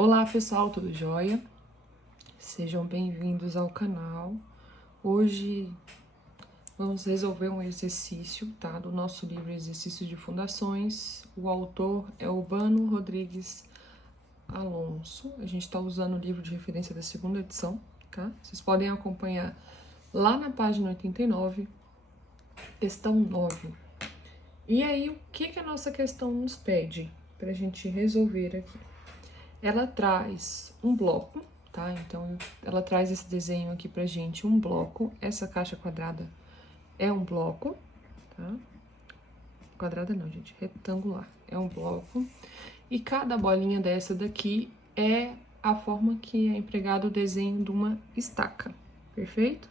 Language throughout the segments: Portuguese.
Olá pessoal, tudo jóia? Sejam bem-vindos ao canal. Hoje vamos resolver um exercício, tá? Do nosso livro Exercícios de Fundações. O autor é Urbano Rodrigues Alonso. A gente está usando o livro de referência da segunda edição, tá? Vocês podem acompanhar lá na página 89, questão 9. E aí, o que a nossa questão nos pede para a gente resolver aqui? Ela traz um bloco, tá? Então, ela traz esse desenho aqui pra gente, um bloco. Essa caixa quadrada é um bloco, tá? Quadrada não, gente, retangular. É um bloco. E cada bolinha dessa daqui é a forma que é empregado o desenho de uma estaca, perfeito?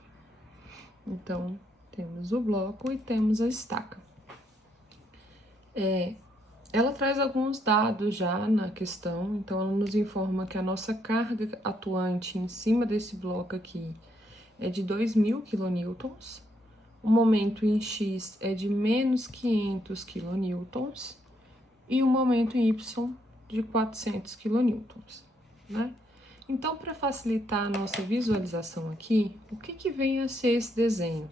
Então, temos o bloco e temos a estaca. Ela traz alguns dados já na questão, então ela nos informa que a nossa carga atuante em cima desse bloco aqui é de 2.000 kN, o momento em X é de menos 500 kN e o momento em Y de 400 kN, né? Então, para facilitar a nossa visualização aqui, o que vem a ser esse desenho?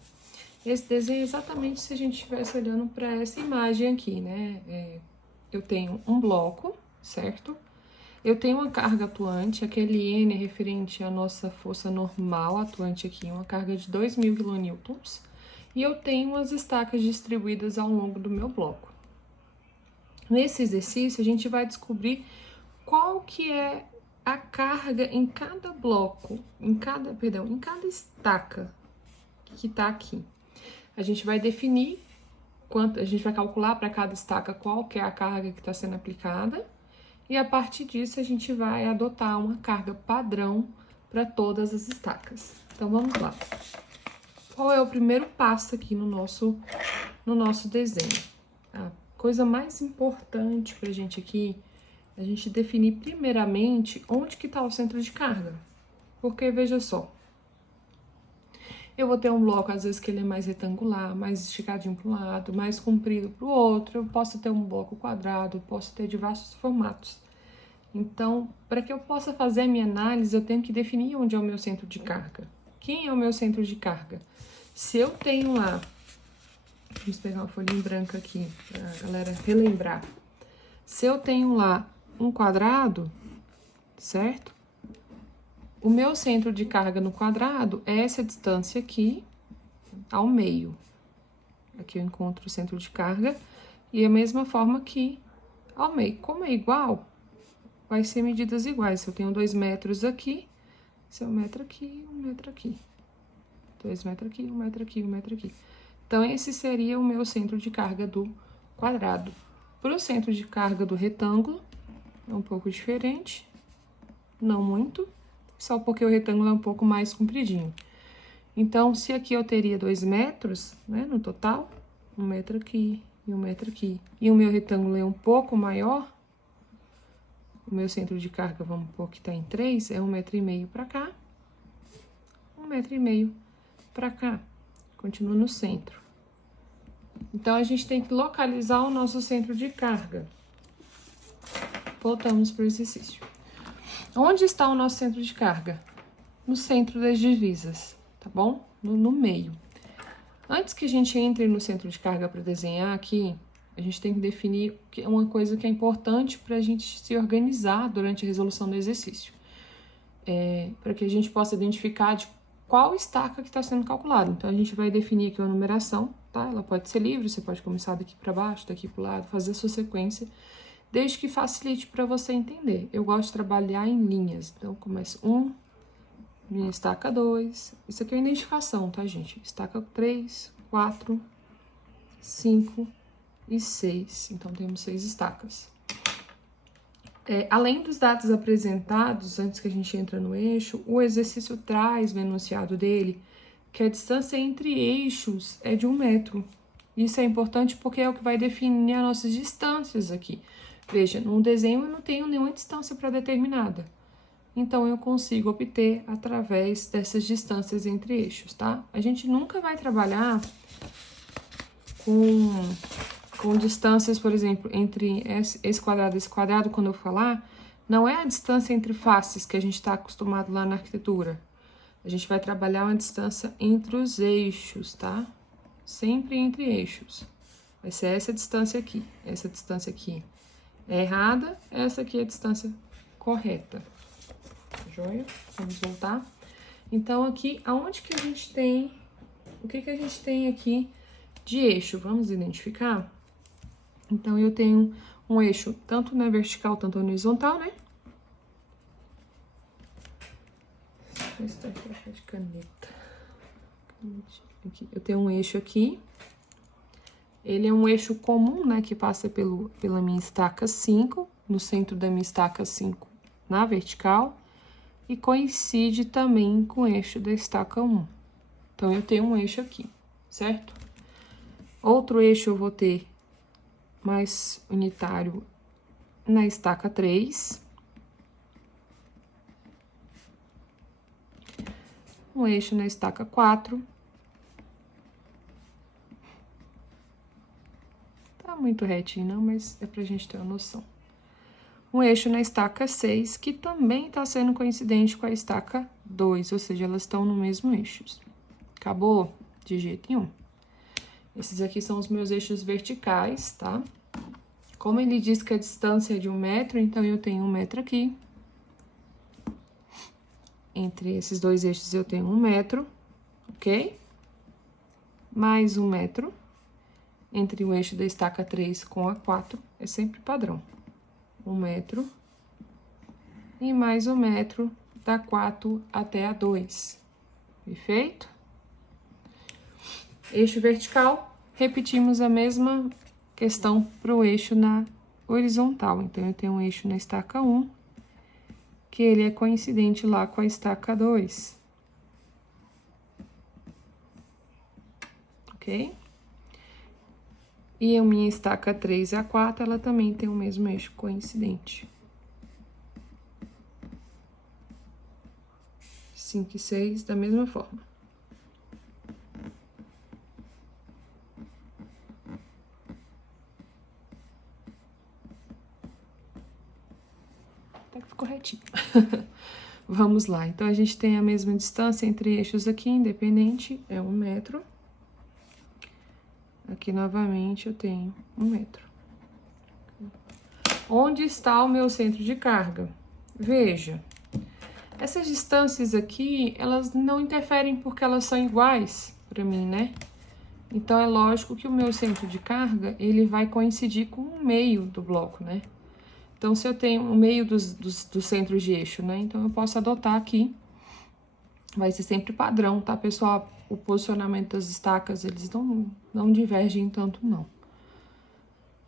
Esse desenho é exatamente se a gente estivesse olhando para essa imagem aqui, né? Eu tenho um bloco, certo? Eu tenho uma carga atuante, aquele N é referente à nossa força normal atuante aqui, uma carga de 2.000 kN. E eu tenho as estacas distribuídas ao longo do meu bloco. Nesse exercício, a gente vai descobrir qual que é a carga em cada bloco, em cada estaca que tá aqui. A gente vai definir quanto, a gente vai calcular para cada estaca qual que é a carga que está sendo aplicada, e a partir disso a gente vai adotar uma carga padrão para todas as estacas. Então, vamos lá. Qual é o primeiro passo aqui no nosso desenho? A coisa mais importante para a gente aqui é a gente definir primeiramente onde que está o centro de carga. Porque, veja só, eu vou ter um bloco, às vezes, que ele é mais retangular, mais esticadinho para um lado, mais comprido para o outro. Eu posso ter um bloco quadrado, posso ter diversos formatos. Então, para que eu possa fazer a minha análise, eu tenho que definir onde é o meu centro de carga. Quem é o meu centro de carga? Se eu tenho lá, vamos pegar uma folhinha branca aqui, para a galera relembrar. Se eu tenho lá um quadrado, certo? O meu centro de carga no quadrado é essa distância aqui ao meio. Aqui eu encontro o centro de carga e a mesma forma aqui ao meio. Como é igual, vai ser medidas iguais. Se eu tenho 2 metros aqui, esse é 1 metro aqui, 1 metro aqui. 2 metros aqui, 1 metro aqui, 1 metro aqui. Então, esse seria o meu centro de carga do quadrado. Para o centro de carga do retângulo, é um pouco diferente, não muito. Só porque o retângulo é um pouco mais compridinho. Então, se aqui eu teria 2 metros, né, no total, 1 metro aqui e 1 metro aqui, e o meu retângulo é um pouco maior, o meu centro de carga, vamos pôr que tá em 3, é 1,5 metro para cá, 1,5 metro para cá, continua no centro. Então, a gente tem que localizar o nosso centro de carga. Voltamos para o exercício. Onde está o nosso centro de carga? No centro das divisas, tá bom? No meio. Antes que a gente entre no centro de carga para desenhar aqui, a gente tem que definir uma coisa que é importante para a gente se organizar durante a resolução do exercício. Para que a gente possa identificar de qual estaca que está sendo calculada. Então, a gente vai definir aqui uma numeração, tá? Ela pode ser livre, você pode começar daqui para baixo, daqui para o lado, fazer a sua sequência, desde que facilite para você entender. Eu gosto de trabalhar em linhas, então começo 1, minha estaca 2, isso aqui é a identificação, tá, gente? Estaca 3, 4, 5 e 6, então temos 6 estacas. Além dos dados apresentados, antes que a gente entre no eixo, o exercício traz no enunciado dele que a distância entre eixos é de 1 metro. Isso é importante porque é o que vai definir as nossas distâncias aqui. Veja, no desenho eu não tenho nenhuma distância pré-determinada. Então, eu consigo obter através dessas distâncias entre eixos, tá? A gente nunca vai trabalhar com distâncias, por exemplo, entre esse quadrado e esse quadrado, quando eu falar, Não é a distância entre faces que a gente está acostumado lá na arquitetura. A gente vai trabalhar uma distância entre os eixos, tá? Sempre entre eixos. Vai ser essa distância aqui. Essa distância aqui é errada, essa aqui é a distância correta. Joia? Vamos voltar. Então, aqui, aonde que a gente tem... O que que a gente tem aqui de eixo? Vamos identificar? Então, eu tenho um eixo tanto na vertical, tanto na horizontal, né? Esse aqui é de caneta. Aqui. Eu tenho um eixo aqui. Ele é um eixo comum, né? Que passa pela minha estaca 5, no centro da minha estaca 5 na vertical. E coincide também com o eixo da estaca 1. Então, eu tenho um eixo aqui, certo? Outro eixo eu vou ter mais unitário na estaca 3. Um eixo na estaca 4. Tá muito retinho, não, mas é pra gente ter uma noção. Um eixo na estaca 6, que também tá sendo coincidente com a estaca 2, ou seja, elas estão no mesmo eixo. Acabou? De jeito nenhum. Esses aqui são os meus eixos verticais, tá? Como ele diz que a distância é de 1 metro, então eu tenho 1 metro aqui. Entre esses dois eixos eu tenho 1 metro, ok? Mais 1 metro. Entre o eixo da estaca 3 com a 4, é sempre padrão. 1 metro. E mais 1 metro da 4 até a 2. Perfeito? Eixo vertical, repetimos a mesma questão para o eixo na horizontal. Então, eu tenho um eixo na estaca 1, que ele é coincidente lá com a estaca 2. Ok? E a minha estaca 3 e a 4, ela também tem o mesmo eixo coincidente. 5 e 6, da mesma forma. Até que ficou retinho. Vamos lá. Então, a gente tem a mesma distância entre eixos aqui, independente, é 1 metro. Aqui, novamente, eu tenho 1 metro. Onde está o meu centro de carga? Veja, essas distâncias aqui, elas não interferem porque elas são iguais para mim, né? Então, é lógico que o meu centro de carga, ele vai coincidir com o meio do bloco, né? Então, se eu tenho o meio dos centros de eixo, né? Então, eu posso adotar aqui. Vai ser sempre padrão, tá, pessoal? O posicionamento das estacas, eles não divergem tanto, não.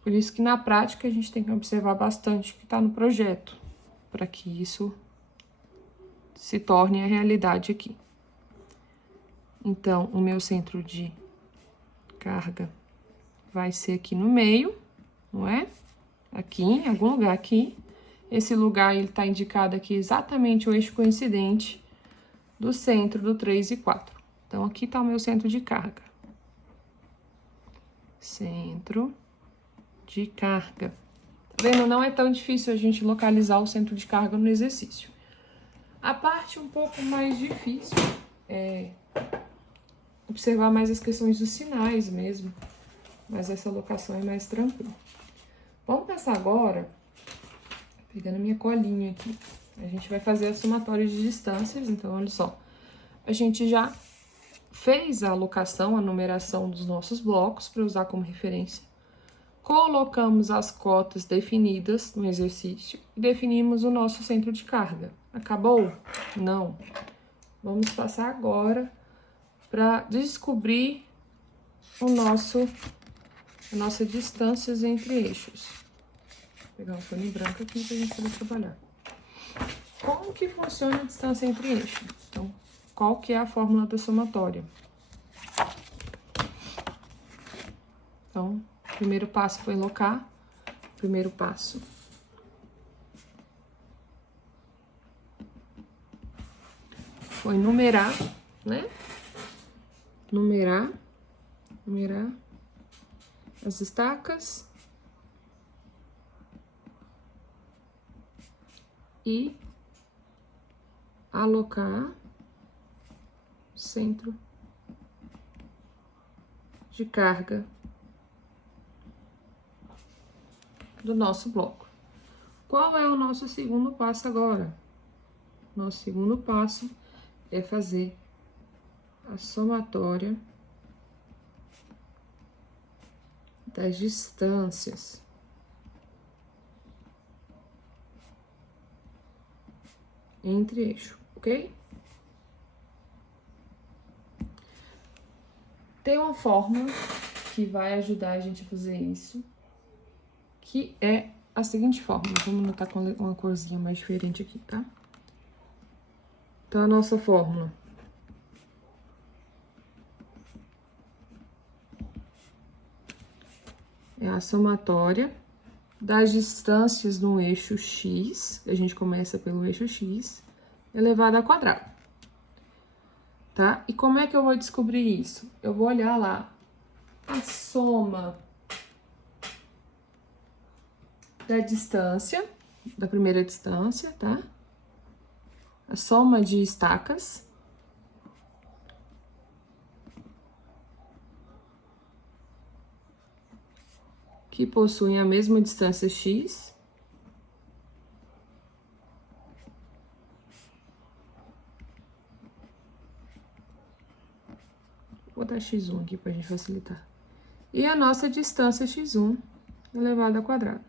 Por isso que, na prática, a gente tem que observar bastante o que tá no projeto, para que isso se torne a realidade aqui. Então, o meu centro de carga vai ser aqui no meio, não é? Aqui, em algum lugar aqui. Esse lugar, ele tá indicado aqui exatamente o eixo coincidente do centro do 3 e 4. Então, aqui tá o meu centro de carga. Centro de carga. Tá vendo? Não é tão difícil a gente localizar o centro de carga no exercício. A parte um pouco mais difícil é observar mais as questões dos sinais mesmo. Mas essa locação é mais tranquila. Vamos passar agora, pegando minha colinha aqui. A gente vai fazer a somatória de distâncias, então, olha só. A gente já fez a alocação, a numeração dos nossos blocos para usar como referência. Colocamos as cotas definidas no exercício e definimos o nosso centro de carga. Acabou? Não. Vamos passar agora para descobrir as nossas distâncias entre eixos. Vou pegar um pano branco aqui para a gente poder trabalhar. Como que funciona a distância entre eixos? Então, qual que é a fórmula da somatória? Então, o primeiro passo foi locar. Primeiro passo. Foi numerar, né? Numerar as estacas. e alocar centro de carga do nosso bloco. Qual é o nosso segundo passo agora? Nosso segundo passo é fazer a somatória das distâncias entre eixo, ok? Tem uma fórmula que vai ajudar a gente a fazer isso, que é a seguinte fórmula. Vamos anotar com uma corzinha mais diferente aqui, tá? Então, a nossa fórmula é a somatória das distâncias no eixo X, a gente começa pelo eixo X, elevado ao quadrado, tá? E como é que eu vou descobrir isso? Eu vou olhar lá a soma da distância, da primeira distância, tá? A soma de estacas que possuem a mesma distância x vou botar x1 aqui pra gente facilitar. E a nossa distância x1 elevado ao quadrado.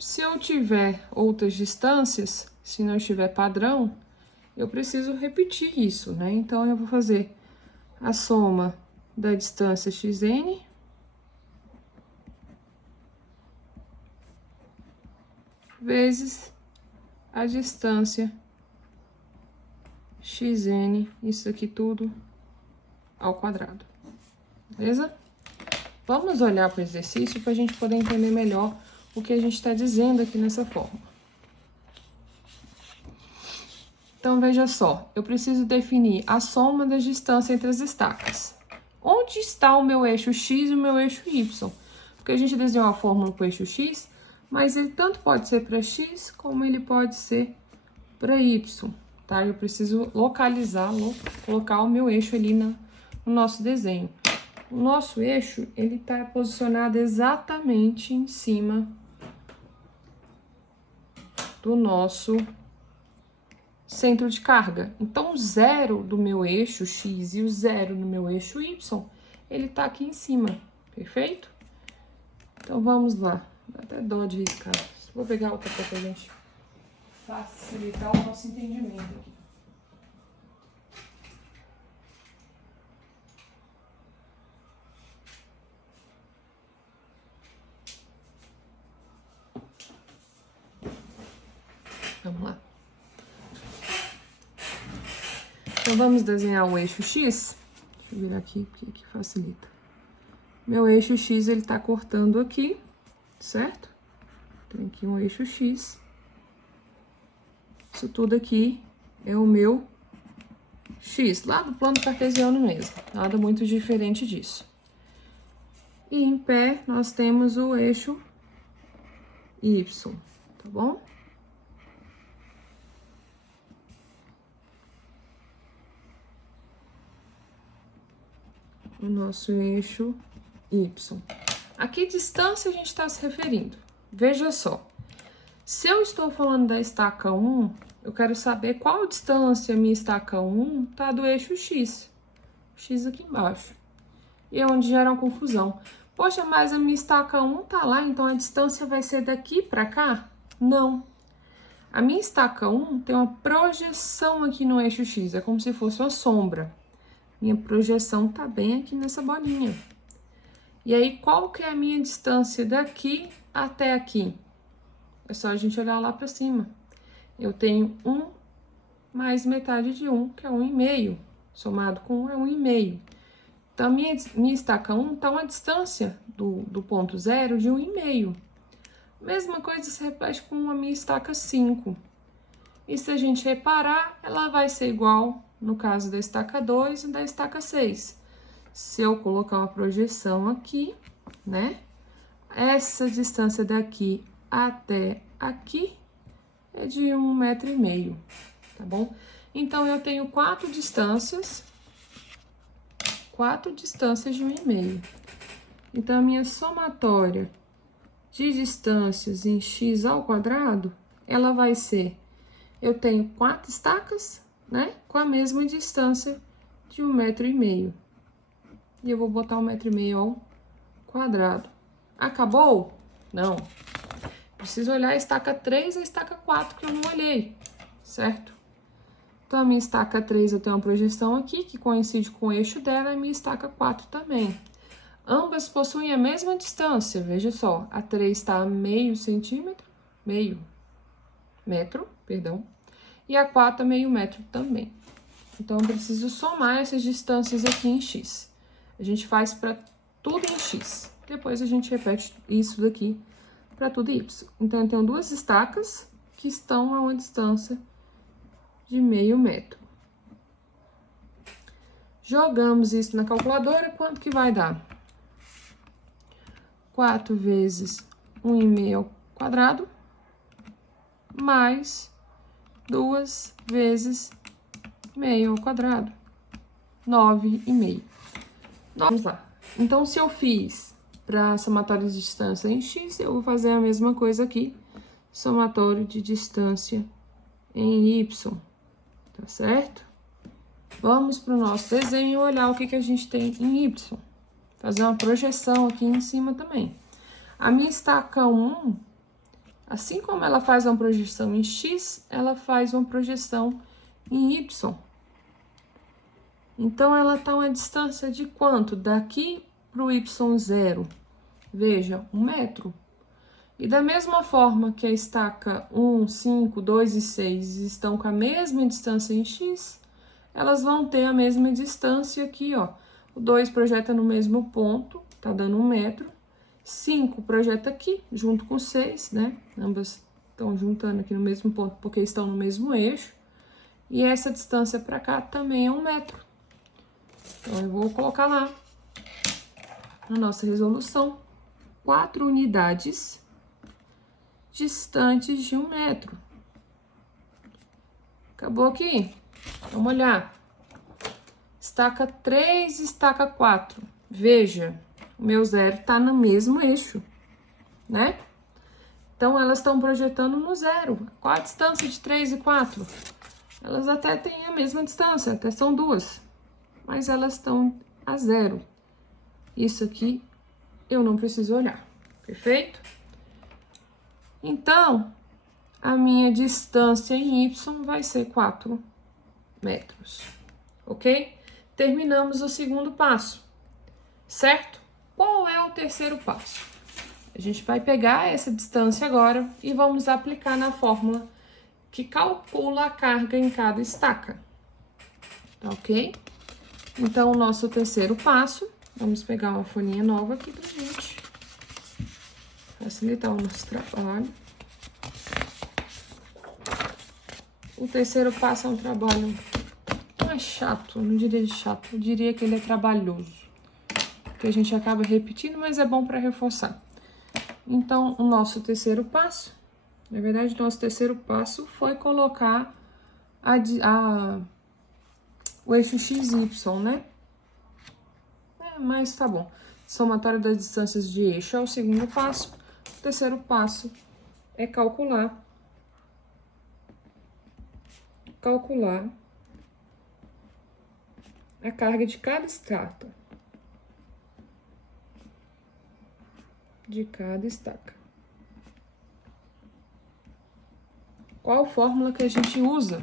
Se eu tiver outras distâncias, se não estiver padrão, eu preciso repetir isso, né? Então, eu vou fazer a soma da distância xn vezes a distância xn, isso aqui tudo ao quadrado, beleza? Vamos olhar para o exercício para a gente poder entender melhor o que a gente está dizendo aqui nessa fórmula. Então, veja só, eu preciso definir a soma das distâncias entre as estacas. Onde está o meu eixo x e o meu eixo y? Porque a gente desenhou a fórmula para o eixo x, mas ele tanto pode ser para x, como ele pode ser para y, tá? Eu preciso localizar, colocar o meu eixo ali no nosso desenho. O nosso eixo, ele está posicionado exatamente em cima do nosso centro de carga. Então, o zero do meu eixo x e o zero do meu eixo y, ele tá aqui em cima, perfeito? Então, vamos lá. Dá até dó de riscar. Vou pegar outra coisa pra gente facilitar o nosso entendimento aqui. Vamos lá. Então, vamos desenhar o eixo X. Deixa eu virar aqui, porque aqui facilita. Meu eixo X, ele tá cortando aqui, certo? Tem aqui um eixo X. Isso tudo aqui é o meu X, lá do plano cartesiano mesmo. Nada muito diferente disso. E em pé, nós temos o eixo Y, tá bom? O nosso eixo Y. A que distância a gente está se referindo? Veja só. Se eu estou falando da estaca 1, eu quero saber qual distância a minha estaca 1 tá do eixo X. X aqui embaixo. E é onde gera uma confusão. Poxa, mas a minha estaca 1 tá lá, então a distância vai ser daqui para cá? Não. A minha estaca 1 tem uma projeção aqui no eixo X, é como se fosse uma sombra. Minha projeção tá bem aqui nessa bolinha. E aí, qual que é a minha distância daqui até aqui? É só a gente olhar lá para cima. Eu tenho 1 mais metade de 1, que é 1,5. Somado com 1 é 1,5. Então, minha estaca 1 tá uma distância do ponto zero de 1,5. Mesma coisa se repete com a minha estaca 5. E se a gente reparar, ela vai ser igual, no caso da estaca 2 e da estaca 6. Se eu colocar uma projeção aqui, né? essa distância daqui até aqui é de 1,5 m, tá bom? Então, eu tenho 4 distâncias de 1,5 m. Então, a minha somatória de distâncias em x ao quadrado, ela vai ser, eu tenho 4 estacas, né? Com a mesma distância de 1,5 m. E eu vou botar 1,5 m ao quadrado. Acabou? Não. Preciso olhar a estaca 3 e a estaca 4, que eu não olhei, certo? Então, a minha estaca 3 eu tenho uma projeção aqui, que coincide com o eixo dela, e a minha estaca 4 também. Ambas possuem a mesma distância, veja só. A 3 está a meio metro, perdão. E a 4 a meio metro também. Então, eu preciso somar essas distâncias aqui em x. A gente faz para tudo em x. Depois, a gente repete isso daqui para tudo em y. Então, eu tenho 2 estacas que estão a uma distância de meio metro. Jogamos isso na calculadora, quanto que vai dar? 4 vezes 1,5 ao quadrado, mais 2 vezes meio ao quadrado, 9,5. Vamos lá. Então, se eu fiz para somatório de distância em x, eu vou fazer a mesma coisa aqui, somatório de distância em y, tá certo? Vamos para o nosso desenho e olhar o que a gente tem em y. Fazer uma projeção aqui em cima também. A minha estaca 1, assim como ela faz uma projeção em x, ela faz uma projeção em y. Então, ela está a uma distância de quanto? Daqui para o y0, veja, 1 metro. E da mesma forma que a estaca 1, 5, 2 e 6 estão com a mesma distância em x, elas vão ter a mesma distância aqui, ó. O 2 projeta no mesmo ponto, tá dando 1 metro. 5 projeta aqui, junto com 6, né? Ambas estão juntando aqui no mesmo ponto, porque estão no mesmo eixo. E essa distância para cá também é 1 metro. Então, eu vou colocar lá, na nossa resolução, 4 unidades distantes de 1 metro. Acabou aqui? Vamos olhar. Estaca 3 e estaca 4. Veja, o meu zero tá no mesmo eixo, né? Então, elas estão projetando no zero. Qual a distância de 3 e 4? Elas até têm a mesma distância, até são 2. Mas elas estão a zero. Isso aqui eu não preciso olhar, perfeito? Então, a minha distância em y vai ser 4 metros, ok? Terminamos o segundo passo, certo? Qual é o terceiro passo? A gente vai pegar essa distância agora e vamos aplicar na fórmula que calcula a carga em cada estaca, tá ok? Então, o nosso terceiro passo, vamos pegar uma folhinha nova aqui pra gente facilitar o nosso trabalho. O terceiro passo é um trabalho, não é chato, não diria chato, eu diria que ele é trabalhoso, porque a gente acaba repetindo, mas é bom para reforçar. Então, o nosso terceiro passo, na verdade, o nosso terceiro passo foi colocar o eixo XY, né? Mas tá bom. Somatório das distâncias de eixo é o segundo passo. O terceiro passo é calcular a carga de cada estaca. Qual fórmula que a gente usa?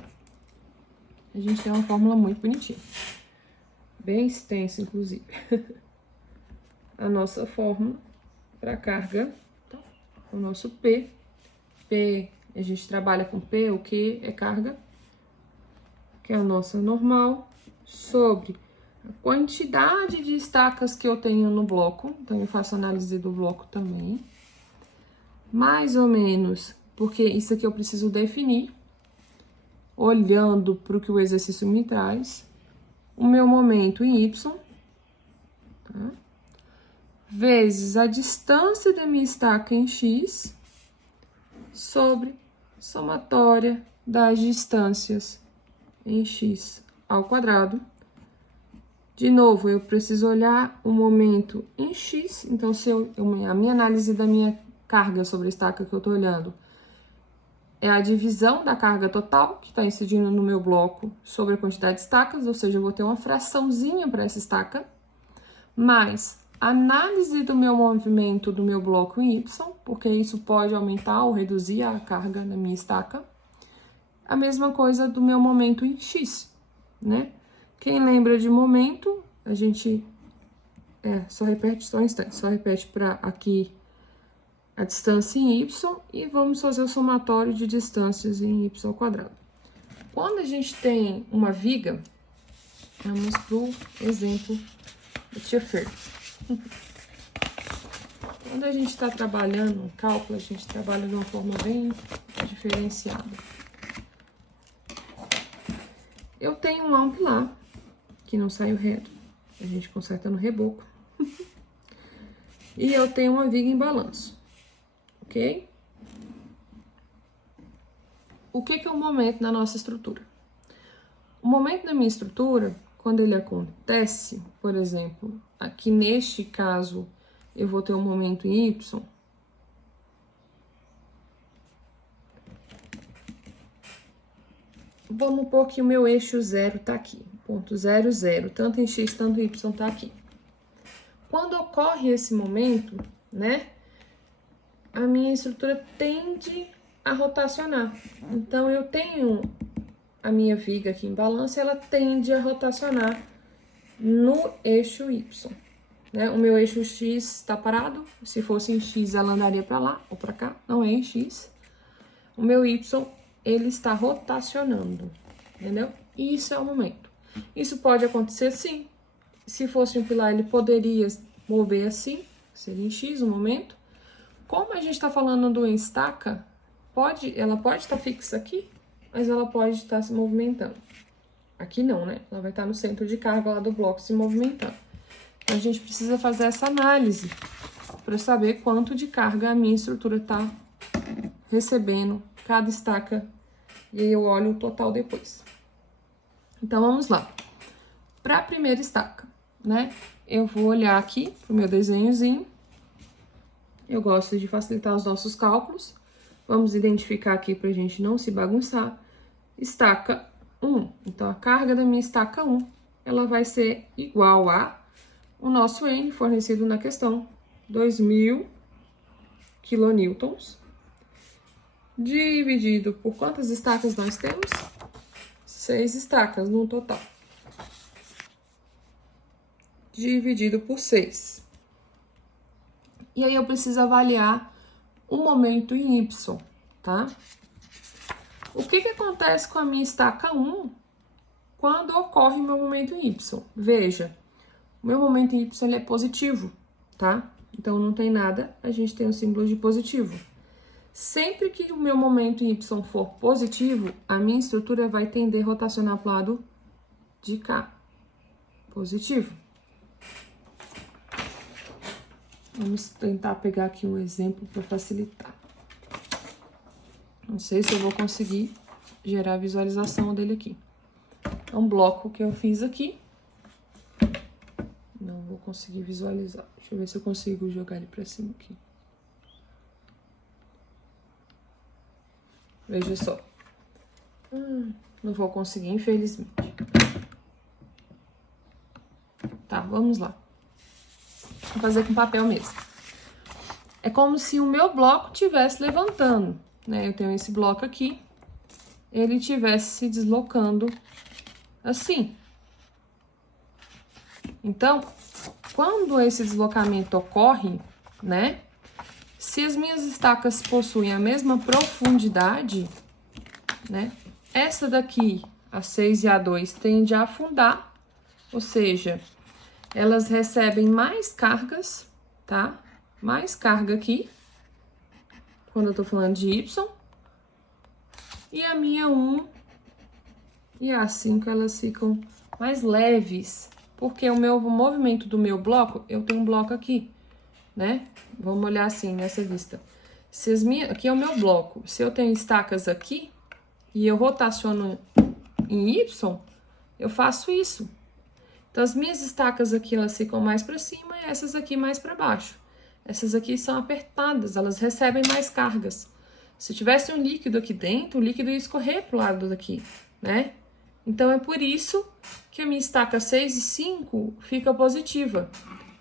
A gente tem uma fórmula muito bonitinha. Bem extensa, inclusive. A nossa fórmula para carga, tá? O nosso P. P, a gente trabalha com P, o Q é carga, que é a nossa normal, sobre a quantidade de estacas que eu tenho no bloco. Então, eu faço análise do bloco também. Mais ou menos, porque isso aqui eu preciso definir, olhando para o que o exercício me traz. O meu momento em Y, tá? vezes a distância da minha estaca em x sobre somatória das distâncias em x ao quadrado. De novo, eu preciso olhar o momento em x, então se a minha análise da minha carga sobre a estaca que eu tô olhando é a divisão da carga total que está incidindo no meu bloco sobre a quantidade de estacas, ou seja, eu vou ter uma fraçãozinha para essa estaca, mais análise do meu movimento do meu bloco em y, porque isso pode aumentar ou reduzir a carga na minha estaca. A mesma coisa do meu momento em x, né? Quem lembra de momento, a gente só repete só um instante, só repete para aqui a distância em y e vamos fazer o somatório de distâncias em y ao quadrado. Quando a gente tem uma viga, vamos pro exemplo da tia Fer. Quando a gente está trabalhando em cálculo, a gente trabalha de uma forma bem diferenciada. Eu tenho um amplo lá, que não saiu reto, a gente conserta no reboco. E eu tenho uma viga em balanço, ok? O que é o momento na nossa estrutura? O momento da minha estrutura, quando ele acontece, por exemplo, aqui neste caso, eu vou ter um momento em y. Vamos pôr que o meu eixo 0 tá aqui, ponto 0, 0, tanto em x, tanto em y tá aqui. Quando ocorre esse momento, né, a minha estrutura tende a rotacionar. Então, eu tenho a minha viga aqui em balanço, ela tende a rotacionar no eixo y. Né? O meu eixo x está parado, se fosse em x ela andaria para lá ou para cá, não é em x. O meu y, ele está rotacionando, entendeu? Isso é o momento. Isso pode acontecer sim. Se fosse um pilar, ele poderia mover assim, seria em x o momento. Como a gente está falando do em estaca, ela pode estar fixa aqui, mas ela pode estar se movimentando. Aqui não, né? Ela vai estar no centro de carga lá do bloco se movimentando. Então, a gente precisa fazer essa análise para saber quanto de carga a minha estrutura está recebendo cada estaca. E aí eu olho o total depois. Então, vamos lá. Para a primeira estaca, né? Eu vou olhar aqui pro meu desenhozinho. Eu gosto de facilitar os nossos cálculos. Vamos identificar aqui pra gente não se bagunçar. Estaca 1. Então, a carga da minha estaca 1, ela vai ser igual a o nosso N fornecido na questão, 2.000 kilonewtons, dividido por quantas estacas nós temos? 6 estacas no total. Dividido por 6. E aí eu preciso avaliar o momento em Y, tá? O que acontece com a minha estaca 1 quando ocorre o meu momento em Y? Veja, o meu momento em Y ele é positivo, tá? Então, não tem nada, a gente tem o símbolo de positivo. Sempre que o meu momento em Y for positivo, a minha estrutura vai tender a rotacionar para o lado de cá. Positivo. Vamos tentar pegar aqui um exemplo para facilitar. Não sei se eu vou conseguir gerar a visualização dele aqui. É um bloco que eu fiz aqui. Não vou conseguir visualizar. Deixa eu ver se eu consigo jogar ele para cima aqui. Veja só. Não vou conseguir, infelizmente. Tá, vamos lá. Vou fazer com papel mesmo. É como se o meu bloco estivesse levantando, né? Eu tenho esse bloco aqui. Ele estivesse se deslocando assim. Então, quando esse deslocamento ocorre, né? Se as minhas estacas possuem a mesma profundidade, né? Essa daqui, a 6 e a 2, tende a afundar, ou seja, elas recebem mais cargas, tá? Mais carga aqui, quando eu tô falando de Y. E a minha 1 e a 5, elas ficam mais leves, porque o movimento do meu bloco, eu tenho um bloco aqui. né? Vamos olhar assim, nessa vista. Se as minhas... Aqui é o meu bloco. Se eu tenho estacas aqui e eu rotaciono em Y, eu faço isso. Então, as minhas estacas aqui, elas ficam mais para cima e essas aqui mais para baixo. Essas aqui são apertadas, elas recebem mais cargas. Se tivesse um líquido aqui dentro, o líquido ia escorrer pro lado daqui, né? Então, é por isso que a minha estaca 6 e 5 fica positiva.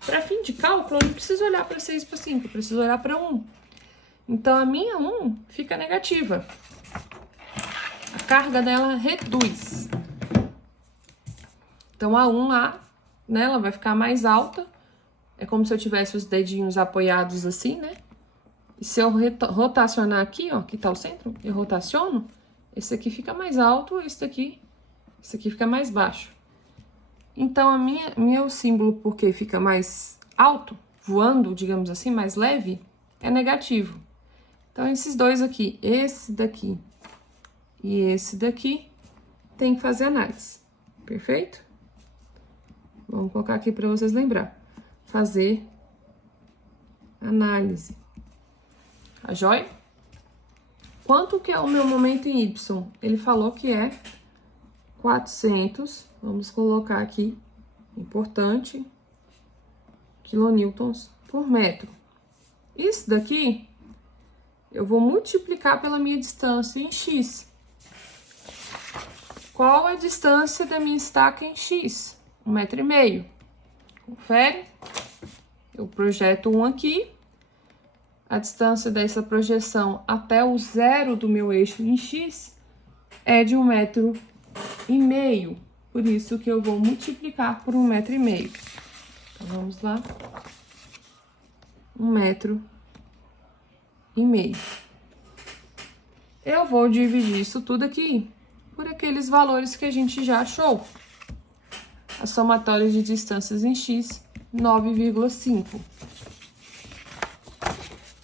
Para fim de cálculo, eu não preciso olhar para 6 e para 5, eu preciso olhar para 1. Então, a minha 1 fica negativa. A carga dela reduz. Então, a 1 lá, né, ela vai ficar mais alta. É como se eu tivesse os dedinhos apoiados assim, né? E se eu rotacionar aqui, ó, que tá o centro, eu rotaciono, esse aqui fica mais alto, esse aqui fica mais baixo. Então, meu símbolo, porque fica mais alto, voando, digamos assim, mais leve, é negativo. Então, esses dois aqui, esse daqui e esse daqui, tem que fazer análise. Perfeito? Vamos colocar aqui para vocês lembrar. Fazer análise. Tá joia? Quanto que é o meu momento em Y? Ele falou que é 400, vamos colocar aqui, importante, quilonewtons por metro. Isso daqui, eu vou multiplicar pela minha distância em X. Qual é a distância da minha estaca em X? 1,5 m. Confere. Eu projeto um aqui. A distância dessa projeção até o zero do meu eixo em X é de 1,5 m. Por isso que eu vou multiplicar por 1,5 m. Então, vamos lá. 1,5 m. Eu vou dividir isso tudo aqui por aqueles valores que a gente já achou. A somatória de distâncias em X, 9,5.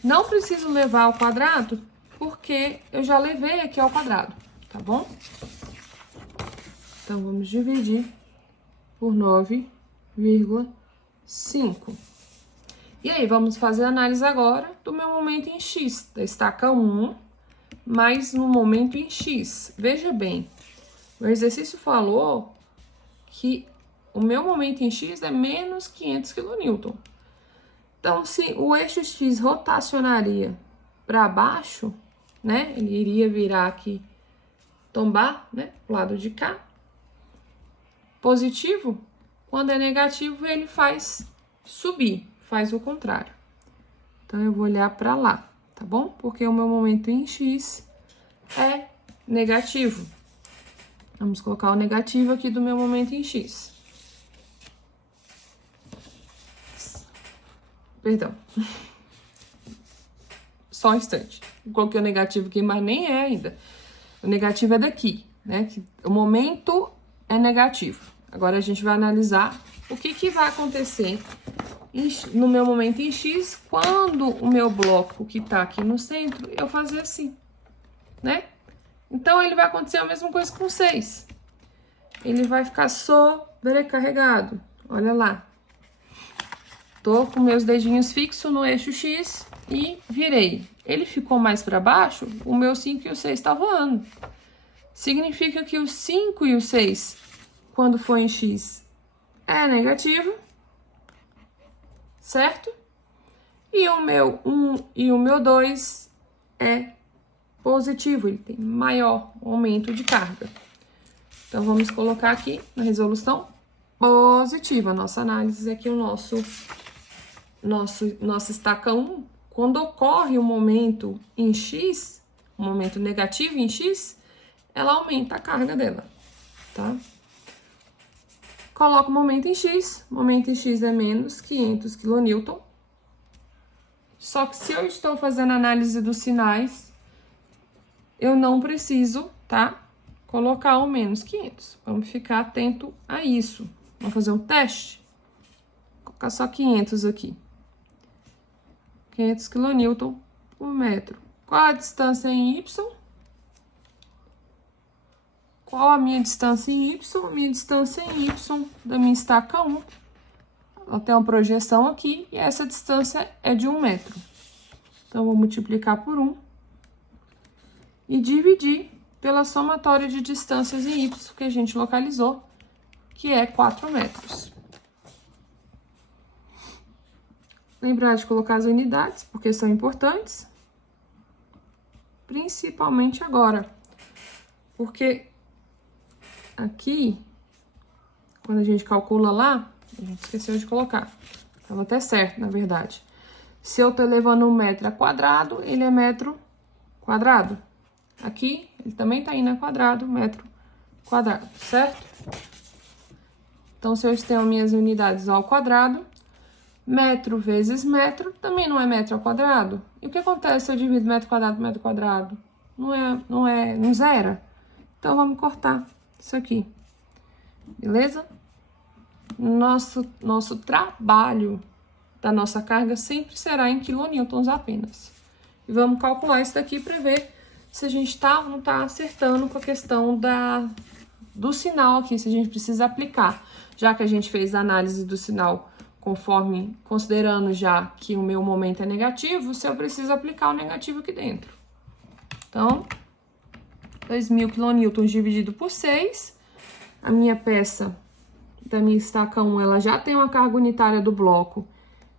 Não preciso levar ao quadrado, porque eu já levei aqui ao quadrado, tá bom? Então, vamos dividir por 9,5. E aí, vamos fazer a análise agora do meu momento em X, da estaca 1, mais no momento em X. Veja bem, o exercício falou que o meu momento em X é menos 500 kN. Então, se o eixo X rotacionaria para baixo, né? Ele iria virar aqui, tombar, né? Pro lado de cá. Positivo. Quando é negativo, ele faz subir, faz o contrário. Então, eu vou olhar para lá, tá bom? Porque o meu momento em X é negativo. Vamos colocar o negativo aqui do meu momento em X. Perdão. Só um instante. Coloquei o negativo aqui, mas nem é ainda. O negativo é daqui, né? Que o momento é negativo. Agora, a gente vai analisar o que vai acontecer no meu momento em X quando o meu bloco que tá aqui no centro, eu fazer assim, né? Então, ele vai acontecer a mesma coisa com 6. Ele vai ficar sobrecarregado. Olha lá. Tô com meus dedinhos fixos no eixo X e virei. Ele ficou mais para baixo, o meu 5 e o 6 tá voando. Significa que o 5 e o 6, quando for em X, é negativo, certo? E o meu 1 e o meu 2 é positivo, ele tem maior aumento de carga. Então, vamos colocar aqui na resolução positiva. Nossa análise aqui, nossa estaca 1, quando ocorre um momento em X, um momento negativo em X, ela aumenta a carga dela, tá? Coloco o momento em X é menos 500 kN. Só que se eu estou fazendo análise dos sinais, eu não preciso, tá? Colocar o menos 500. Vamos ficar atento a isso. Vamos fazer um teste? Vou colocar só 500 aqui. 500 kN por metro. Qual a distância em Y? Qual a minha distância em Y? A minha distância em Y da minha estaca 1 ela tem uma projeção aqui e essa distância é de 1 metro. Então, vou multiplicar por 1 e dividir pela somatória de distâncias em Y que a gente localizou, que é 4 metros. Lembrar de colocar as unidades, porque são importantes, principalmente agora, porque aqui, quando a gente calcula lá, a gente esqueceu de colocar, estava até certo, na verdade. Se eu tô levando 1 metro a quadrado, ele é metro quadrado. Aqui, ele também tá indo a quadrado, metro quadrado, certo? Então, se eu extenho minhas unidades ao quadrado, metro vezes metro também não é metro ao quadrado. E o que acontece se eu divido metro quadrado por metro quadrado? Não zera. Então, vamos cortar isso aqui. Beleza? Nosso trabalho da nossa carga sempre será em quilonewtons apenas. E vamos calcular isso daqui para ver se a gente tá ou não tá acertando com a questão do sinal aqui, se a gente precisa aplicar. Já que a gente fez a análise do sinal considerando já que o meu momento é negativo, se eu preciso aplicar o negativo aqui dentro. Então, 2.000 quilonewtons dividido por 6. A minha peça da minha estaca 1, ela já tem uma carga unitária do bloco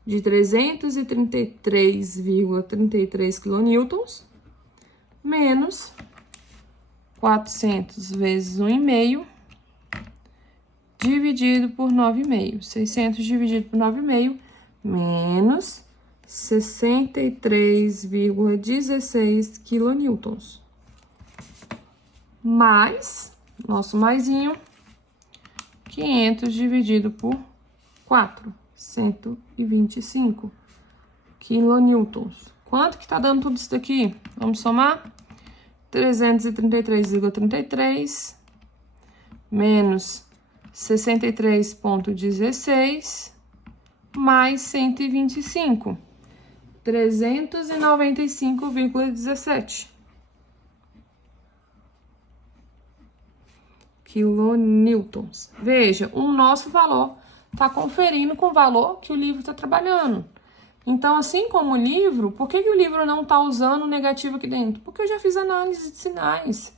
de 333,33 quilonewtons, menos 400 vezes 1,5, dividido por 9,5. 600 dividido por 9,5, menos 63,16 quilonewtons. Mais, nosso maisinho, 500 dividido por 4, 125 quilonewtons. Quanto que tá dando tudo isso daqui? Vamos somar? 333,33 menos 63,16 mais 125, 395,17 quilonewtons. Veja, o nosso valor está conferindo com o valor que o livro está trabalhando. Então, assim como o livro, por que o livro não está usando o negativo aqui dentro? Porque eu já fiz análise de sinais.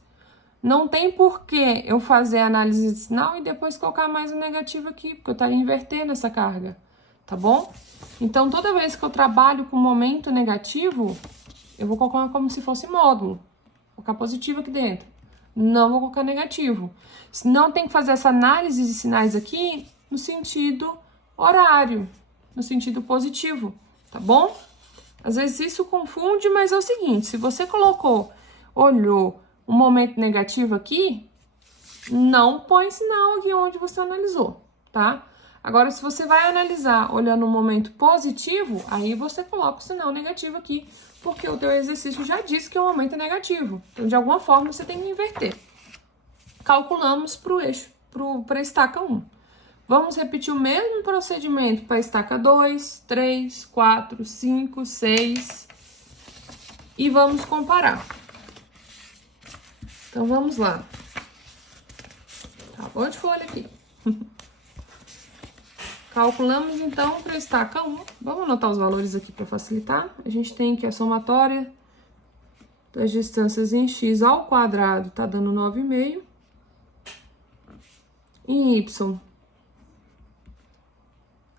Não tem por que eu fazer a análise de sinal e depois colocar mais um negativo aqui, porque eu estaria invertendo essa carga, tá bom? Então, toda vez que eu trabalho com momento negativo, eu vou colocar como se fosse módulo. Vou colocar positivo aqui dentro. Não vou colocar negativo. Não tem que fazer essa análise de sinais aqui no sentido horário, no sentido positivo, tá bom? Às vezes isso confunde, mas é o seguinte, se você olhou um momento negativo aqui, não põe sinal aqui onde você analisou, tá? Agora, se você vai analisar olhando um momento positivo, aí você coloca o sinal negativo aqui, porque o teu exercício já disse que o momento é negativo. Então, de alguma forma, você tem que inverter. Calculamos para o eixo, para a estaca 1. Vamos repetir o mesmo procedimento para a estaca 2, 3, 4, 5, 6 e vamos comparar. Então, vamos lá. Acabou de folha aqui. Calculamos, então, para a estaca 1. Vamos anotar os valores aqui para facilitar. A gente tem que a somatória das distâncias em x ao quadrado tá dando 9,5. Em y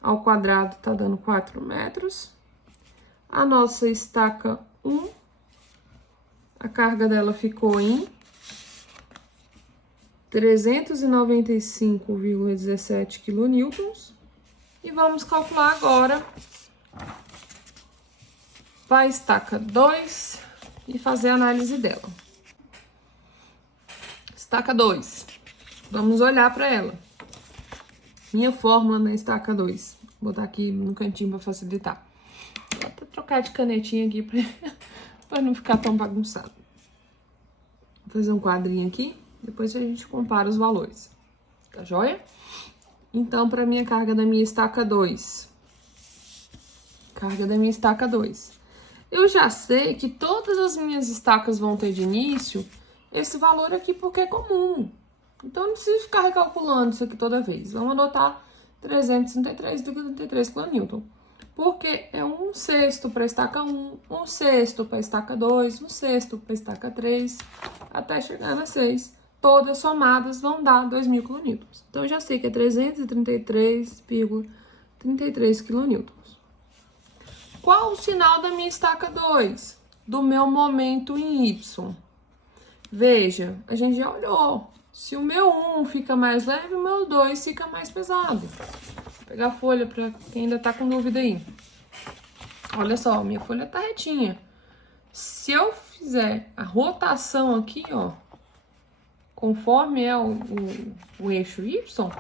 ao quadrado tá dando 4 metros. A nossa estaca 1, a carga dela ficou em 395,17 quilonewtons. E vamos calcular agora para a estaca 2 e fazer a análise dela. Estaca 2. Vamos olhar para ela. Minha fórmula na estaca 2. Vou botar aqui no cantinho para facilitar. Vou até trocar de canetinha aqui para não ficar tão bagunçado. Vou fazer um quadrinho aqui, depois a gente compara os valores. Tá joia? Então, para minha carga da minha estaca 2. Carga da minha estaca 2. Eu já sei que todas as minhas estacas vão ter de início esse valor aqui porque é comum. Então, eu não preciso ficar recalculando isso aqui toda vez. Vamos anotar 333,33 kN. Porque é 1/6 para a estaca 1, 1/6 para a estaca 2, 1/6 para a estaca 3, até chegar na 6. Todas somadas vão dar 2.000 kN. Então, eu já sei que é 333,33 kN. Qual o sinal da minha estaca 2? Do meu momento em Y. Veja, a gente já olhou. Se o meu 1 fica mais leve, o meu 2 fica mais pesado. Vou pegar a folha para quem ainda tá com dúvida aí. Olha só, minha folha tá retinha. Se eu fizer a rotação aqui, ó, conforme é o eixo Y,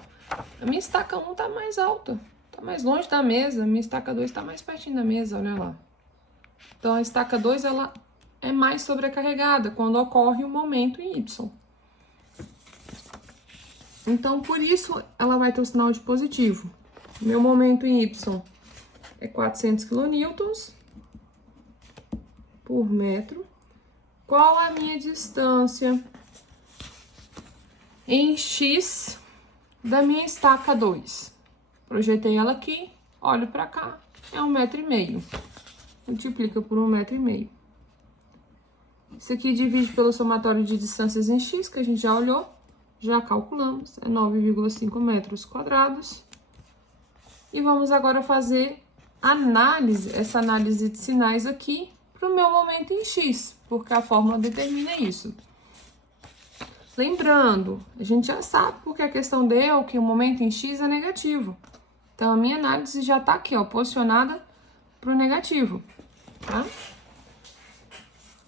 a minha estaca 1 tá mais alta, tá mais longe da mesa, a minha estaca 2 tá mais pertinho da mesa, olha lá. Então, a estaca 2, ela é mais sobrecarregada quando ocorre um momento em Y. Então, por isso, ela vai ter o sinal de positivo. Meu momento em Y é 400 kN por metro. Qual a minha distância em X da minha estaca 2? Projetei ela aqui, olho para cá, é 1,5 m. Multiplica por 1,5 m. Isso aqui divide pelo somatório de distâncias em X, que a gente já olhou, já calculamos, é 9,5 metros quadrados. E vamos agora fazer essa análise de sinais aqui para o meu momento em X, porque a fórmula determina isso. Lembrando, a gente já sabe porque a questão deu que o momento em X é negativo. Então, a minha análise já está aqui, ó, posicionada para o negativo, tá?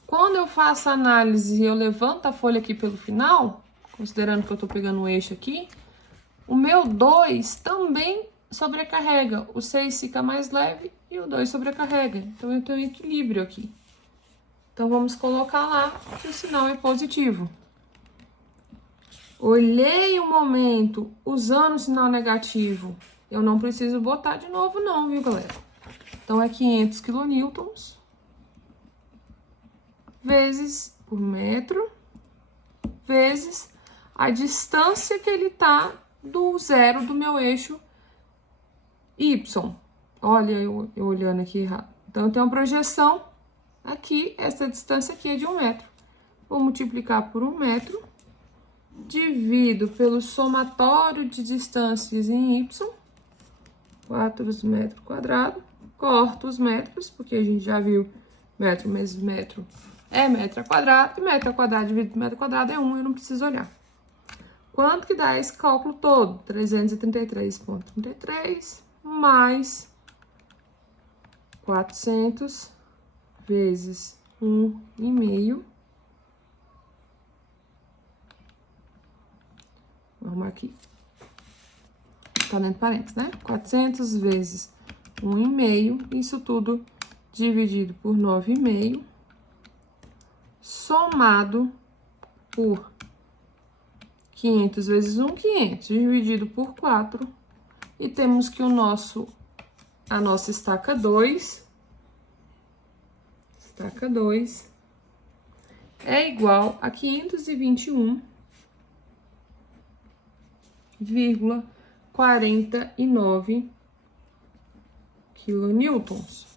Quando eu faço a análise e eu levanto a folha aqui pelo final, considerando que eu estou pegando o eixo aqui, o meu 2 também sobrecarrega. O 6 fica mais leve e o 2 sobrecarrega. Então, eu tenho um equilíbrio aqui. Então, vamos colocar lá que o sinal é positivo. Olhei o momento usando o sinal negativo. Eu não preciso botar de novo não, viu, galera? Então, é 500 kN vezes por metro, vezes a distância que ele tá do zero do meu eixo Y. Olha, eu olhando aqui errado. Então, eu tenho uma projeção aqui, essa distância aqui é de 1 metro. Vou multiplicar por 1 metro, divido pelo somatório de distâncias em Y, 4 metros quadrados, corto os metros, porque a gente já viu metro vezes metro é metro quadrado, e metro quadrado dividido por metro quadrado é 1, eu não preciso olhar. Quanto que dá esse cálculo todo? 333,33 mais 400 vezes 1,5. Vou arrumar aqui. Tá dentro de parênteses, né? 400 vezes 1,5, isso tudo dividido por 9,5, somado por 500 vezes 1, 500, dividido por 4, e temos que a nossa estaca 2 é igual a 521,49 quilonewtons.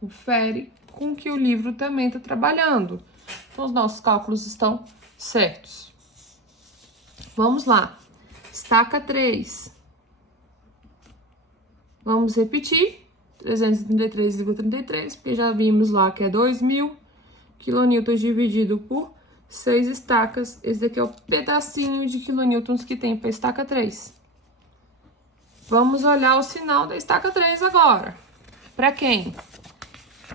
Confere com que o livro também está trabalhando. Então, os nossos cálculos estão certos. Vamos lá. Estaca 3. Vamos repetir. 333,33, porque já vimos lá que é 2.000 quilonewtons dividido por 6 estacas. Esse daqui é o pedacinho de quilonewtons que tem para a estaca 3. Vamos olhar o sinal da estaca 3 agora. Para quem?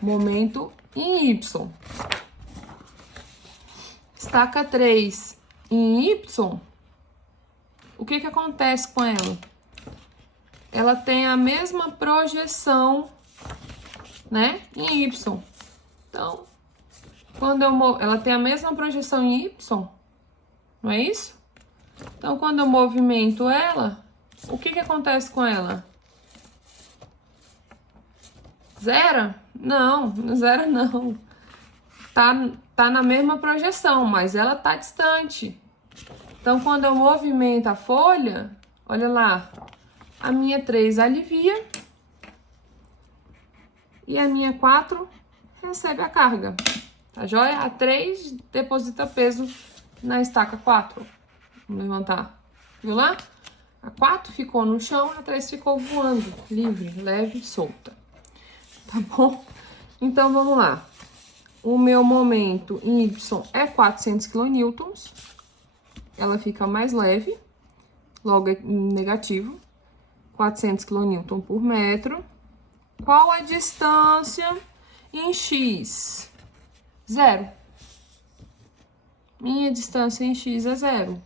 Momento em Y. Estaca 3 em Y, o que acontece com ela? Ela tem a mesma projeção, né, em Y. Então, ela tem a mesma projeção em Y, não é isso? Então, quando eu movimento ela, o que acontece com ela? Zera? Não, zera não. Tá na mesma projeção, mas ela tá distante. Então, quando eu movimento a folha, Olha lá, a minha 3 alivia e a minha 4 recebe a carga, tá joia? A 3 deposita peso na estaca 4. Vamos levantar, viu lá? A 4 ficou no chão, a 3 ficou voando, livre, leve, solta, tá bom? Então, vamos lá. O meu momento em Y é 400 kN, ela fica mais leve, logo é negativo, 400 kN por metro. Qual a distância em X? 0. Minha distância em X é 0.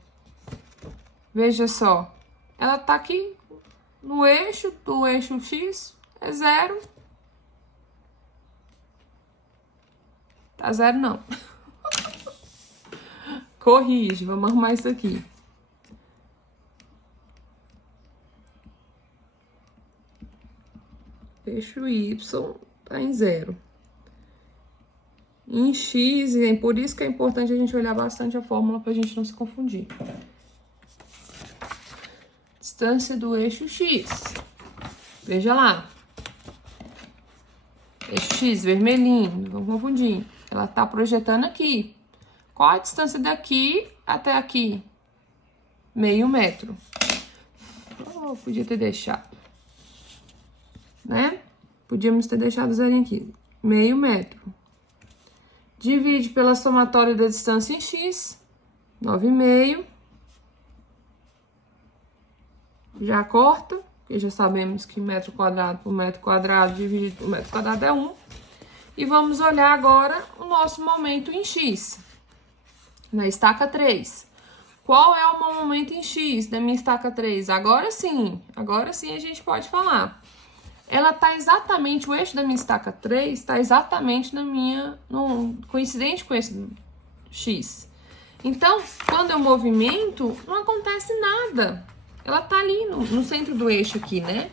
Veja só, ela tá aqui no eixo, do eixo X é 0. Tá 0 não. Corrige, vamos arrumar isso aqui. Eixo Y tá em 0. Em X, é por isso que é importante a gente olhar bastante a fórmula pra gente não se confundir. Distância do eixo X. Veja lá. Eixo X, vermelhinho, não vamos confundir. Ela tá projetando aqui. Qual a distância daqui até aqui? Meio metro. Oh, podia ter deixado. Né? Podíamos ter deixado o zerinho aqui. Meio metro. Divide pela somatória da distância em X. 9,5. Já corta, porque já sabemos que metro quadrado por metro quadrado dividido por metro quadrado é 1. E vamos olhar agora o nosso momento em X. Na estaca 3. Qual é o meu momento em X da minha estaca 3? Agora sim a gente pode falar. Ela tá exatamente, o eixo da minha estaca 3 tá exatamente coincidente com esse X. Então, quando eu movimento, não acontece nada. Ela tá ali no centro do eixo aqui, né?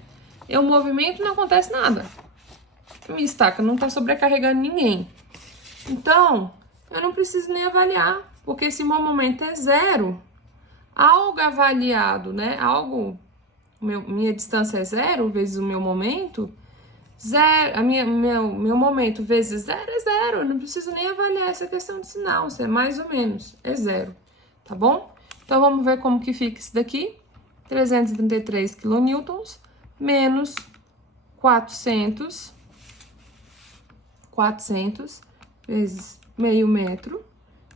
Eu movimento, não acontece nada. A minha estaca não tá sobrecarregando ninguém. Então, eu não preciso nem avaliar, porque se o meu momento é 0, algo avaliado, né? Minha distância é 0 vezes o meu momento, 0, meu momento vezes 0 é 0. Eu não preciso nem avaliar essa questão de sinal, se é mais ou menos, é 0, tá bom? Então, vamos ver como que fica isso daqui. 333 kN menos 400 vezes meio metro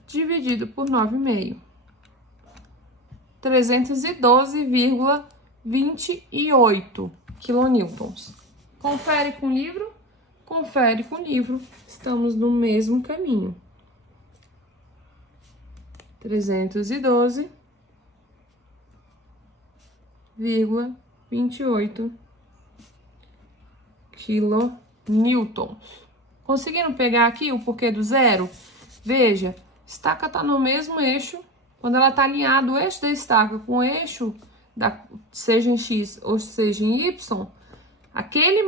dividido por 9,5. 312,28 kN. Confere com o livro? Confere com o livro. Estamos no mesmo caminho. 312,28 kN. Conseguiram pegar aqui o porquê do 0? Veja, estaca tá no mesmo eixo. Quando ela tá alinhada, o eixo da estaca com o eixo, seja em X ou seja em Y, aquele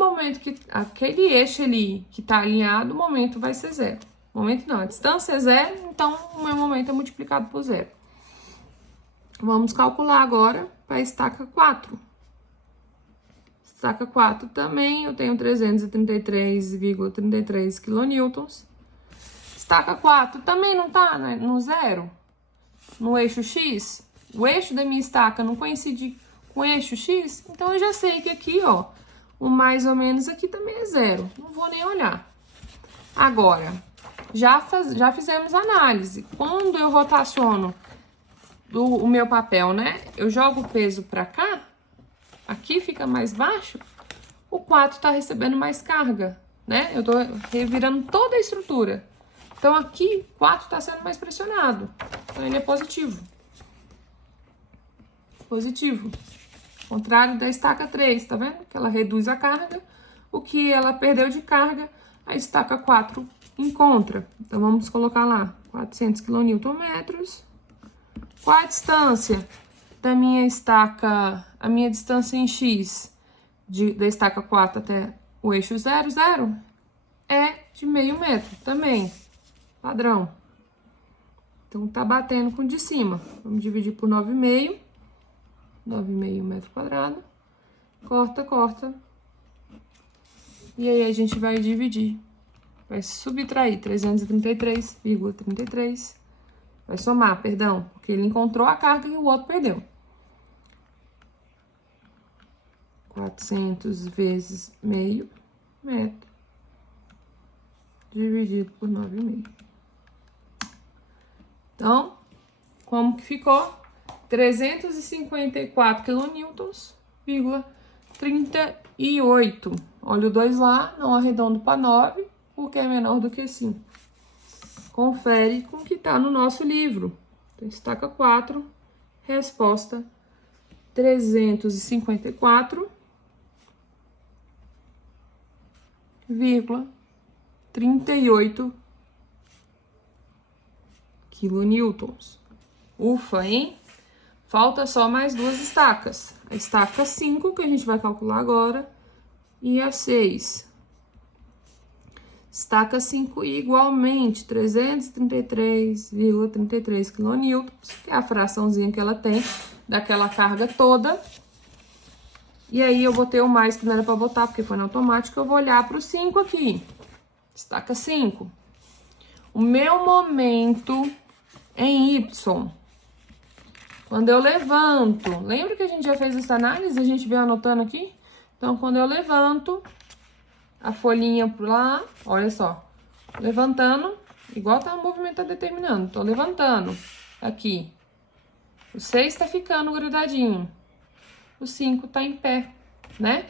eixo ali que tá alinhado, o momento vai ser 0. Momento não, a distância é 0, então o meu momento é multiplicado por 0. Vamos calcular agora para a estaca 4. Estaca 4 também, eu tenho 333,33 kN. Estaca 4 também não tá, né, no 0, no eixo X. O eixo da minha estaca não coincide com o eixo X, então eu já sei que aqui, ó, o mais ou menos aqui também é 0. Não vou nem olhar. Agora, já fizemos análise. Quando eu rotaciono o meu papel, né, eu jogo o peso para cá, aqui fica mais baixo, o 4 tá recebendo mais carga, né? Eu tô revirando toda a estrutura. Então, aqui, o 4 tá sendo mais pressionado. Então, ele é positivo. Positivo. Contrário da estaca 3, tá vendo? Que ela reduz a carga. O que ela perdeu de carga, a estaca 4 encontra. Então, vamos colocar lá 400 kN. Qual a distância da minha estaca, a minha distância em X da estaca 4 até o eixo 0, 0, é de meio metro também, padrão. Então, tá batendo com o de cima. Vamos dividir por 9,5. 9,5 metro quadrado. Corta, corta. E aí, a gente vai dividir. Vai subtrair 333,33. Vai somar, perdão, porque ele encontrou a carga e o outro perdeu. 400 vezes meio metro, dividido por 9,5. Então, como que ficou? 354 quilonewtons, 38. Olha o 2 lá, não arredondo para 9, porque é menor do que 5. Confere com o que está no nosso livro. Então, estaca 4, resposta 354,38 quilonewtons. Ufa, hein? Falta só mais duas estacas. A estaca 5, que a gente vai calcular agora, e a 6. Estaca 5 igualmente, 333,33 quilonewtons, que é a fraçãozinha que ela tem daquela carga toda. E aí, eu botei o mais que não era para botar, porque foi no automático. Eu vou olhar para o 5 aqui. Estaca 5. O meu momento em Y, quando eu levanto, lembra que a gente já fez essa análise? A gente veio anotando aqui? Então, quando eu levanto a folhinha por lá, olha só, levantando, igual tá o movimento tá determinando, tô levantando aqui. O 6 tá ficando grudadinho, o 5 tá em pé, né?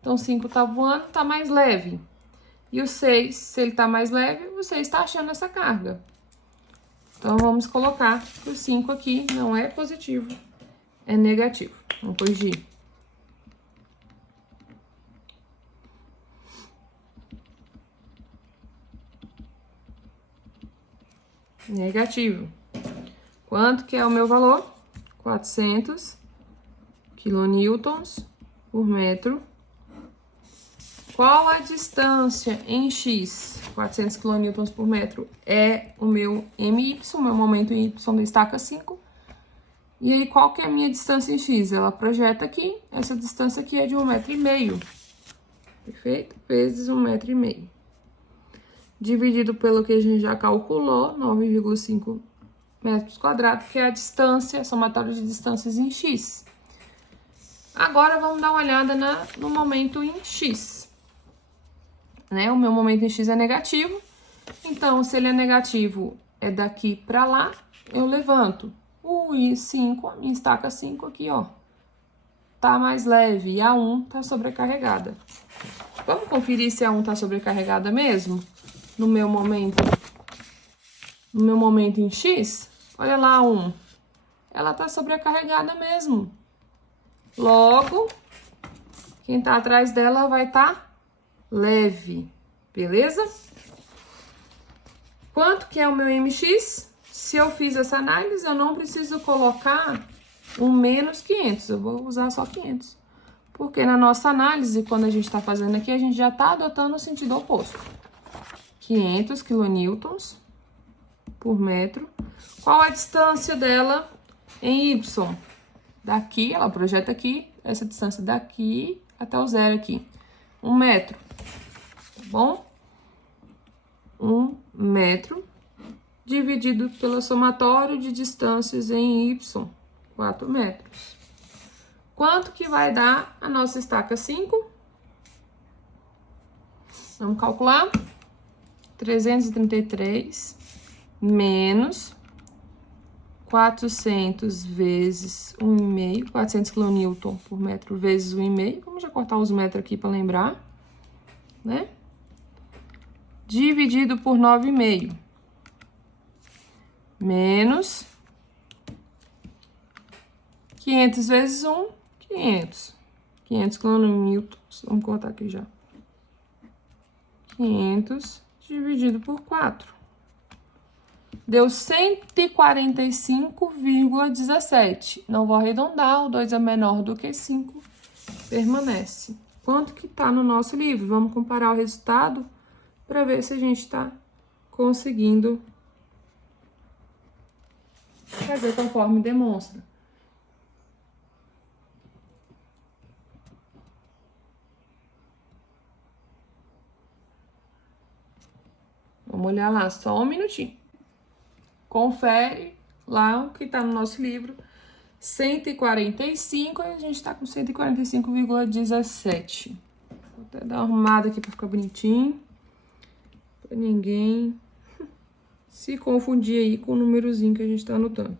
Então, o 5 tá voando, tá mais leve. E o 6, se ele tá mais leve, o 6 tá achando essa carga. Então, vamos colocar que o 5 aqui não é positivo, é negativo. Vamos corrigir. Negativo. Quanto que é o meu valor? 400 quilonewtons por metro. Qual a distância em X? 400 quilonewtons por metro é o meu MY, o meu momento em Y da estaca 5. E aí, qual que é a minha distância em X? Ela projeta aqui, essa distância aqui é de 1,5 metro. Perfeito? Vezes 1,5 metro. Dividido pelo que a gente já calculou, 9,5 metros quadrados, que é a distância, somatório de distâncias em X. Agora, vamos dar uma olhada no momento em X. Né? O meu momento em X é negativo. Então, se ele é negativo, é daqui para lá, eu levanto. O I5, a minha estaca 5 aqui, ó, tá mais leve. E a 1 tá sobrecarregada. Vamos conferir se a 1 tá sobrecarregada mesmo? No meu momento em X, olha lá a 1. Ela tá sobrecarregada mesmo. Logo, quem tá atrás dela vai estar leve, beleza? Quanto que é o meu MX? Se eu fiz essa análise, eu não preciso colocar um menos 500, eu vou usar só 500. Porque na nossa análise, quando a gente tá fazendo aqui, a gente já tá adotando o sentido oposto. 500 quilonewtons por metro. Qual a distância dela em Y? Daqui, ela projeta aqui, essa distância daqui até o zero aqui. 1 metro, tá bom? 1 metro dividido pelo somatório de distâncias em Y, 4 metros. Quanto que vai dar a nossa estaca 5? Vamos calcular. 333 menos 400 vezes 1,5, 400 kN por metro vezes 1,5. Vamos já cortar os metros aqui para lembrar, né? Dividido por 9,5. Menos 500 vezes 1, 500. 500 kN. Vamos cortar aqui já. 500 dividido por 4. Deu 145,17. Não vou arredondar, o 2 é menor do que 5, permanece. Quanto que tá no nosso livro? Vamos comparar o resultado para ver se a gente tá conseguindo fazer conforme demonstra. Vamos olhar lá só um minutinho. Confere lá o que tá no nosso livro. 145, a gente tá com 145,17. Vou até dar uma arrumada aqui pra ficar bonitinho. Pra ninguém se confundir aí com o númerozinho que a gente tá anotando.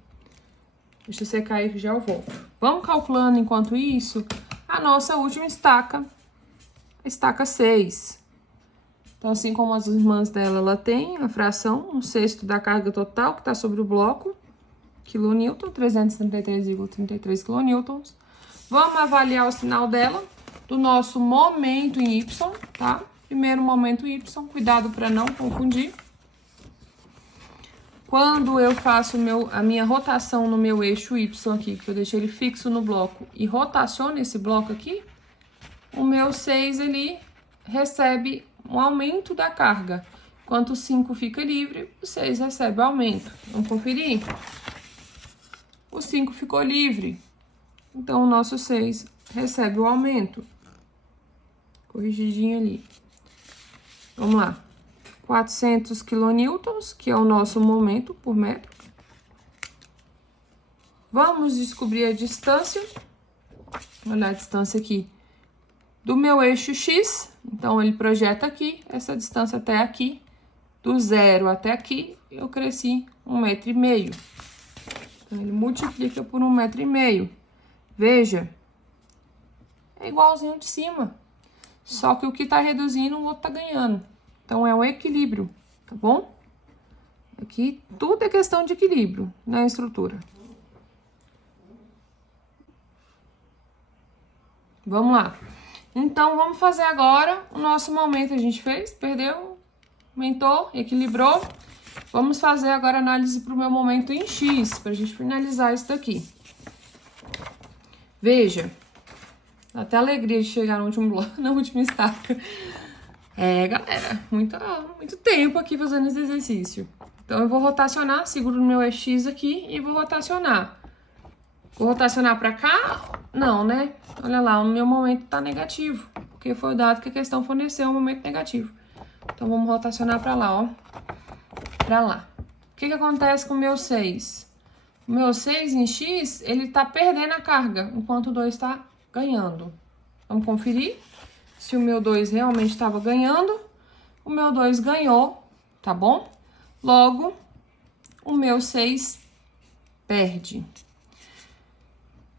Deixa eu secar aí que já eu volto. Vamos calculando enquanto isso a nossa última estaca, a estaca 6. Então, assim como as irmãs dela, ela tem a fração, 1/6 da carga total que tá sobre o bloco, quilonewton, 333,33 quilonewtons. Vamos avaliar o sinal dela, do nosso momento em Y, tá? Primeiro momento Y, cuidado para não confundir. Quando eu faço a minha rotação no meu eixo Y aqui, que eu deixei ele fixo no bloco, e rotaciono esse bloco aqui, o meu 6, ele recebe um aumento da carga. Enquanto o 5 fica livre, o 6 recebe o aumento. Vamos conferir? O 5 ficou livre. Então, o nosso 6 recebe o aumento. Corrigidinho ali. Vamos lá. 400 quilonewtons, que é o nosso momento por metro. Vamos descobrir a distância. Olha a distância aqui do meu eixo X. Então, ele projeta aqui, essa distância até aqui. Do 0 até aqui, eu cresci 1,5 m. Então, ele multiplica por 1,5 m. Veja, é igualzinho de cima. Só que o que tá reduzindo, o outro tá ganhando. Então, é o equilíbrio, tá bom? Aqui, tudo é questão de equilíbrio na estrutura. Vamos lá. Então, vamos fazer agora o nosso momento. A gente fez, perdeu, aumentou, equilibrou. Vamos fazer agora a análise para o meu momento em X, para a gente finalizar isso daqui. Veja, dá até alegria de chegar no último bloco, na última estaca. É, galera, muito tempo aqui fazendo esse exercício. Então, eu vou rotacionar, seguro no meu X aqui e vou rotacionar. Vou rotacionar para cá? Não, né? Olha lá, o meu momento tá negativo, porque foi o dado que a questão forneceu um momento negativo. Então, vamos rotacionar para lá, ó. Para lá. O que acontece com o meu 6? O meu 6 em X, ele tá perdendo a carga, enquanto o 2 tá ganhando. Vamos conferir se o meu 2 realmente estava ganhando. O meu 2 ganhou, tá bom? Logo, o meu 6 perde.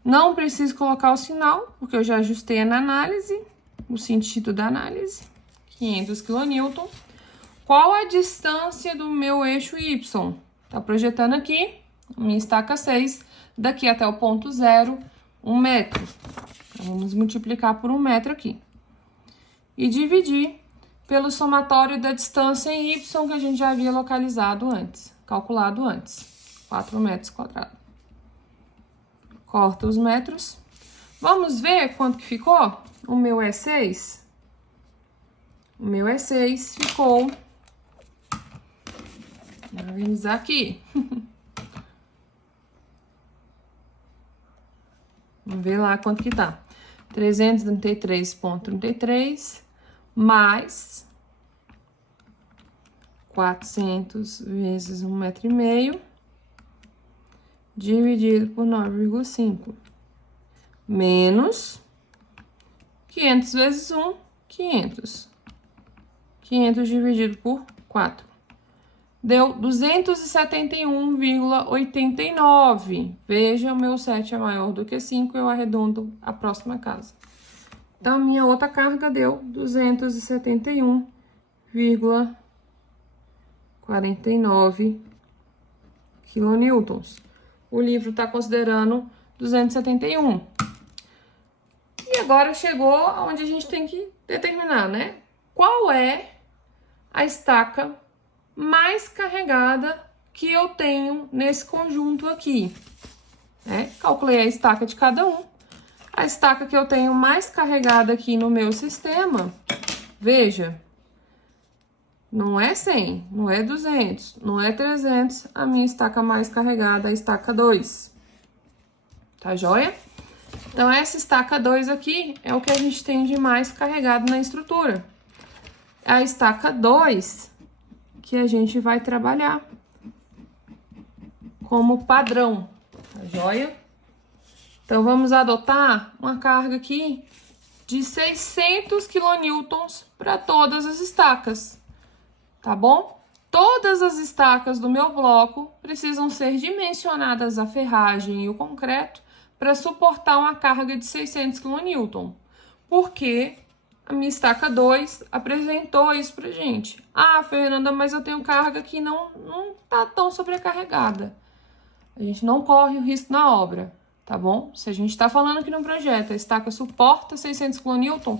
Não preciso colocar o sinal, porque eu já ajustei na análise, o sentido da análise, 500 kN. Qual a distância do meu eixo Y? Tá projetando aqui, minha estaca 6, daqui até o ponto 0, 1 metro. Então, vamos multiplicar por 1 metro aqui. E dividir pelo somatório da distância em Y que a gente já havia localizado antes, calculado antes, 4 metros quadrados. Corta os metros. Vamos ver quanto que ficou? O meu é 6. O meu é 6, ficou... Vou organizar aqui. Vamos ver lá quanto que tá. 333,33 mais 400 vezes 1,5 m dividido por 9,5 menos 500 vezes 1, 500. 500 dividido por 4. Deu 271,89. Veja, o meu 7 é maior do que 5, eu arredondo a próxima casa. Então, minha outra carga deu 271,49 quilonewtons. O livro está considerando 271. E agora chegou onde a gente tem que determinar, né? Qual é a estaca mais carregada que eu tenho nesse conjunto aqui, né? Calculei a estaca de cada um. A estaca que eu tenho mais carregada aqui no meu sistema, veja, não é 100, não é 200, não é 300, a minha estaca mais carregada é a estaca 2. Tá joia? Então, essa estaca 2 aqui é o que a gente tem de mais carregado na estrutura. A estaca 2 que a gente vai trabalhar como padrão, tá joia? Então, vamos adotar uma carga aqui de 600 quilonewtons para todas as estacas, tá bom? Todas as estacas do meu bloco precisam ser dimensionadas a ferragem e o concreto para suportar uma carga de 600 kN, porque a minha estaca 2 apresentou isso pra gente. Ah, Fernanda, mas eu tenho carga que não tá tão sobrecarregada. A gente não corre o risco na obra, tá bom? Se a gente tá falando aqui no projeto, a estaca suporta 600 kN,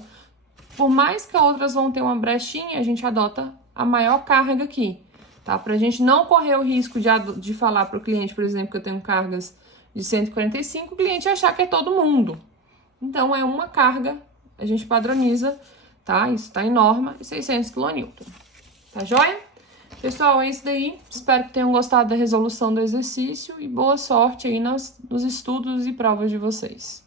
por mais que outras vão ter uma brechinha, a gente adota a maior carga aqui, tá? Pra gente não correr o risco de falar pro cliente, por exemplo, que eu tenho cargas de 145, o cliente achar que é todo mundo. Então, é uma carga, a gente padroniza, tá? Isso tá em norma, 600 kN. Tá joia? Pessoal, é isso daí. Espero que tenham gostado da resolução do exercício e boa sorte aí nos estudos e provas de vocês.